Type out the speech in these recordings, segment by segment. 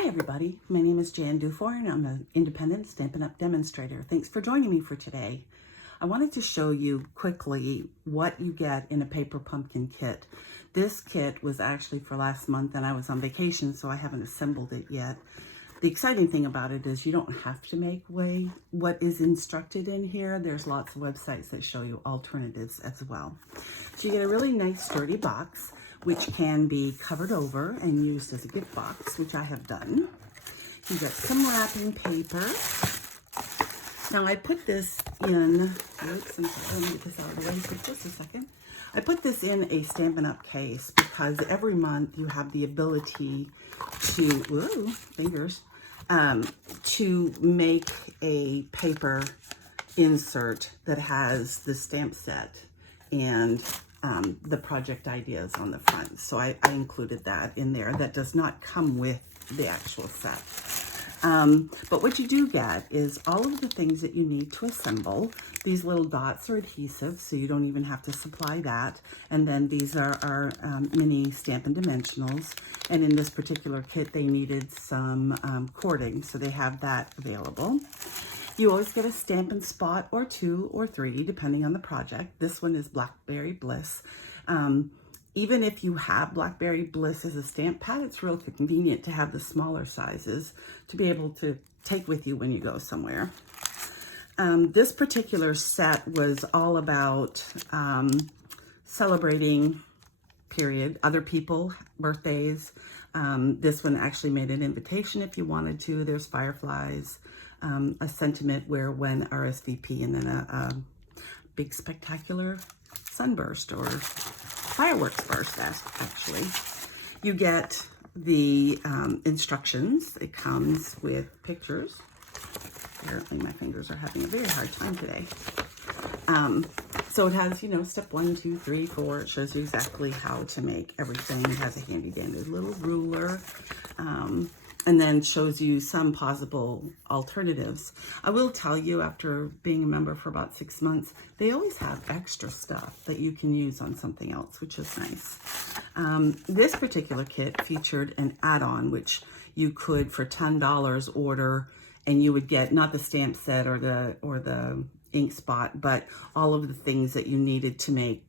Hi everybody, my name is Jan Dufour and I'm an independent Stampin' Up! Demonstrator. Thanks for joining me for today. I wanted to show you quickly what you get in a paper pumpkin kit. This kit was actually for last month and I was on vacation, so I haven't assembled it yet. The exciting thing about it is you don't have to make what is instructed in here. There's lots of websites that show you alternatives as well. So you get a really nice sturdy box, which can be covered over and used as a gift box, which I have done. You get some wrapping paper. Now I put this in, oops, I'm sorry, let me get this out of the way for just a second. I put this in a Stampin' Up! Case because every month you have the ability to, to make a paper insert that has the stamp set and the project ideas on the front. So I included that in there. That does not come with the actual set. But what you do get is all of the things that you need to assemble. These little dots are adhesive, so you don't even have to supply that. And then these are our mini Stampin' Dimensionals. And in this particular kit, they needed some cording, so they have that available. You always get a Stampin' Spot or 2 or 3, depending on the project. This one is Blackberry Bliss. Even if you have Blackberry Bliss as a stamp pad, it's real convenient to have the smaller sizes to be able to take with you when you go somewhere. This particular set was all about celebrating, other people, birthdays. This one actually made an invitation if you wanted to. There's fireflies, a sentiment where when RSVP, and then a big spectacular sunburst or fireworks burst, actually. You get the instructions. It comes with pictures. Apparently my fingers are having a very hard time today. So it has, step 1, 2, 3, 4. It shows you exactly how to make everything. It has a handy dandy little ruler. And then shows you some possible alternatives. I will tell you, after being a member for about 6 months, they always have extra stuff that you can use on something else, which is nice. This particular kit featured an add-on, which you could, for $10, order, and you would get not the stamp set or the ink spot, but all of the things that you needed to make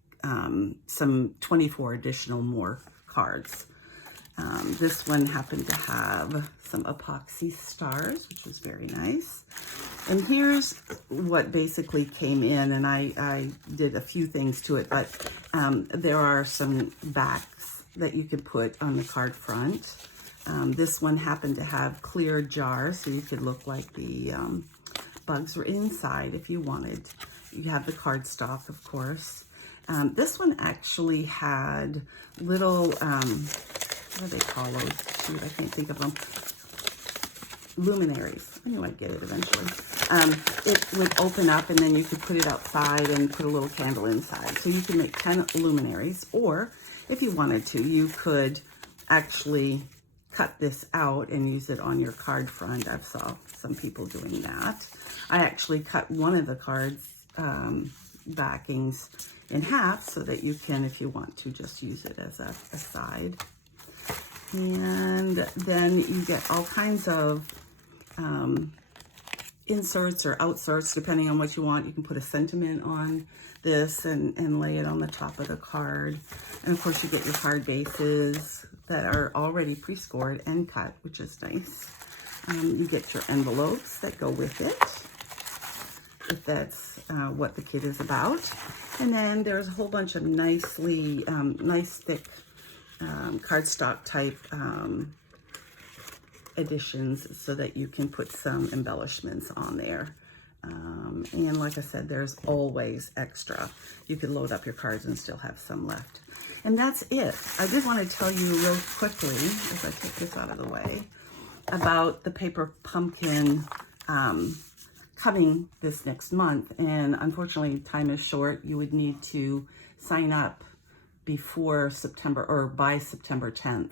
some 24 additional more cards. This one happened to have some epoxy stars, which was very nice. And here's what basically came in, and I did a few things to it, but there are some backs that you could put on the card front. This one happened to have clear jars, so you could look like the bugs were inside if you wanted. You have the cardstock, of course. This one actually had little, what do they call those? Shoot, I can't think of them. Luminaries. I knew I'd get it eventually. It would open up and then you could put it outside and put a little candle inside. So you can make 10 luminaries, or if you wanted to, you could actually cut this out and use it on your card front. I've saw some people doing that. I actually cut one of the cards backings in half so that you can, if you want to, just use it as a side. And then you get all kinds of inserts or outserts, depending on what you want. You can put a sentiment on this and lay it on the top of the card. And of course you get your card bases that are already pre-scored and cut, which is nice. You get your envelopes that go with it, if that's what the kit is about. And then there's a whole bunch of nice thick cardstock type additions so that you can put some embellishments on there. And like I said, there's always extra. You could load up your cards and still have some left. And that's it. I did want to tell you real quickly, as I take this out of the way, about the paper pumpkin coming this next month. And unfortunately, time is short. You would need to sign up before September, or by September 10th,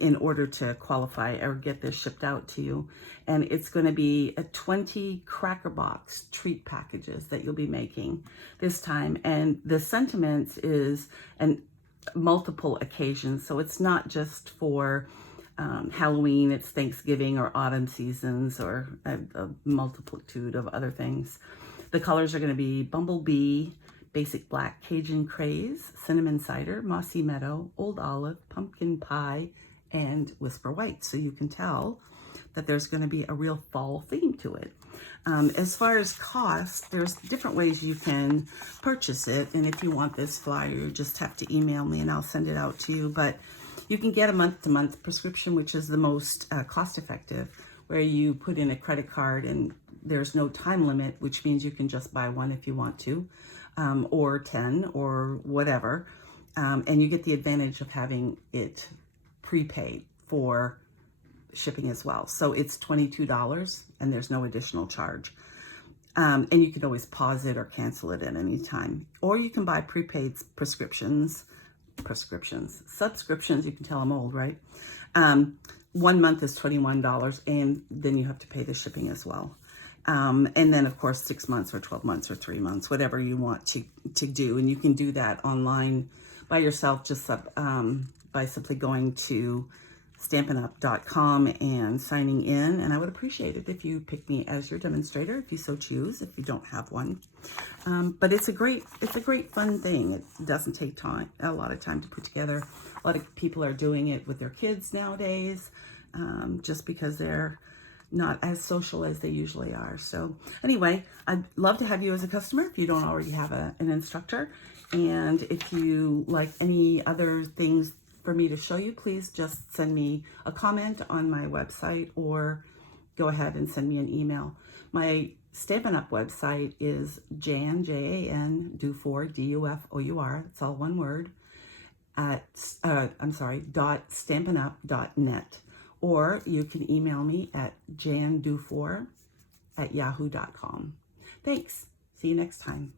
in order to qualify or get this shipped out to you. And it's going to be a 20 Cracker Box treat packages that you'll be making this time. And the sentiments is multiple occasions, so it's not just for Halloween, it's Thanksgiving or autumn seasons or a multitude of other things. The colors are going to be Bumblebee, Basic Black, Cajun Craze, Cinnamon Cider, Mossy Meadow, Old Olive, Pumpkin Pie, and Whisper White. So you can tell that there's going to be a real fall theme to it. As far as cost, there's different ways you can purchase it. And if you want this flyer, you just have to email me and I'll send it out to you. But you can get a month-to-month prescription, which is the most cost-effective, where you put in a credit card and there's no time limit, which means you can just buy one if you want to, or 10 or whatever. And you get the advantage of having it prepaid for shipping as well. So it's $22 and there's no additional charge. And you can always pause it or cancel it at any time. Or you can buy prepaid subscriptions, you can tell I'm old, right? 1 month is $21 and then you have to pay the shipping as well. And then of course 6 months or 12 months or 3 months, whatever you want to do. And you can do that online by yourself, just by simply going to StampiNUp.com and signing in. And I would appreciate it if you pick me as your demonstrator, if you so choose, if you don't have one. But it's a great fun thing. It doesn't take a lot of time to put together. A lot of people are doing it with their kids nowadays, just because they're not as social as they usually are. So anyway, I'd love to have you as a customer if you don't already have an instructor. And if you like any other things for me to show you, please just send me a comment on my website or go ahead and send me an email. My Stampin' Up! Website is Jan, Jan Dufour, Dufour, it's all one word, .stampinup.net. Or you can email me at jandufour@yahoo.com. Thanks. See you next time.